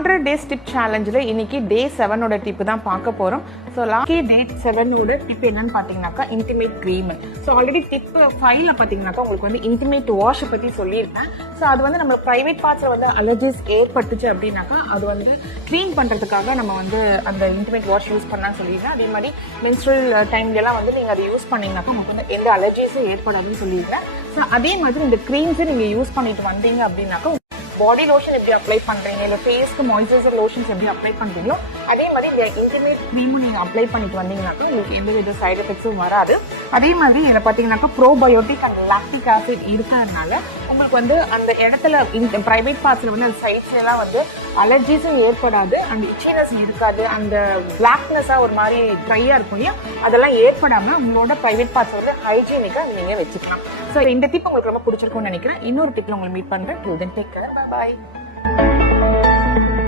100 days tip challengeல இன்னைக்கு day 7 ஓட tip தான் பார்க்க போறோம். ஸோ லாஸ்ட் day 7 ஓட டிப் என்னன்னு பார்த்தீங்கன்னாக்கா intimate cream. So already tip 5ல பார்த்தீங்கன்னாக்கா உங்களுக்கு வந்து இன்டிமேட் வாஷை பற்றி சொல்லியிருக்கேன். ஸோ அது வந்து நம்ம ப்ரைவேட் பார்ட்ஸில் வந்து அலர்ஜிஸ் ஏற்பட்டுச்சு அப்படின்னாக்கா அது வந்து க்ளீன் பண்ணுறதுக்காக நம்ம வந்து அந்த இன்டிமேட் வாஷ் யூஸ் பண்ணான்னு சொல்லியிருக்கேன். அதே மாதிரி மென்ஸ்ட்ரல் டைம்லலாம் வந்து நீங்கள் அதை யூஸ் பண்ணிங்கனாக்கா உங்களுக்கு வந்து எந்த அலர்ஜிஸும் ஏற்படாதுன்னு சொல்லியிருக்கேன். ஸோ அதே மாதிரி இந்த க்ரீம்ஸை நீங்கள் யூஸ் பண்ணிட்டு வந்தீங்க அப்படின்னாக்கா பாடி லோஷன் எப்படி அப்ளை பண்றீங்க இல்லை ஃபேஸ்க்கு மாய்ஸ்சரைசர் லோஷன்ஸ் எப்படி அப்ளை பண்றீங்களோ அதே மாதிரி இந்த இன்டிமேட் க்ரீமும் நீங்க அப்ளை பண்ணிட்டு வந்தீங்கன்னாக்கா உங்களுக்கு எந்த வித சைடு எஃபெக்ட்ஸும் வராது. அதே மாதிரி இதில் பார்த்தீங்கன்னாக்கா ப்ரோபயோட்டிக் அண்ட் லாக்டிக் ஆசிட் இருக்கிறதுனால உங்களுக்கு வந்து அந்த இடத்துல ப்ரைவேட் பார்ட்ஸில் வந்து அந்த சைட்ஸ்லாம் வந்து அலர்ஜிஸும் ஏற்படாது, அந்த இச்சினஸ் இருக்காது, அந்த பிளாக்னஸாக ஒரு மாதிரி ட்ரையாக இருக்கும் இல்லையா, அதெல்லாம் ஏற்படாமல் உங்களோட ப்ரைவேட் பார்ட்ஸ் வந்து ஹைஜீனிக்காக நீங்கள் வச்சுக்கலாம். ஸோ இந்த டிப் உங்களுக்கு ரொம்ப பிடிச்சிருக்கும்னு நினைக்கிறேன். இன்னொரு டிப்ல உங்களை மீட் பண்ணுறேன். Take care, by.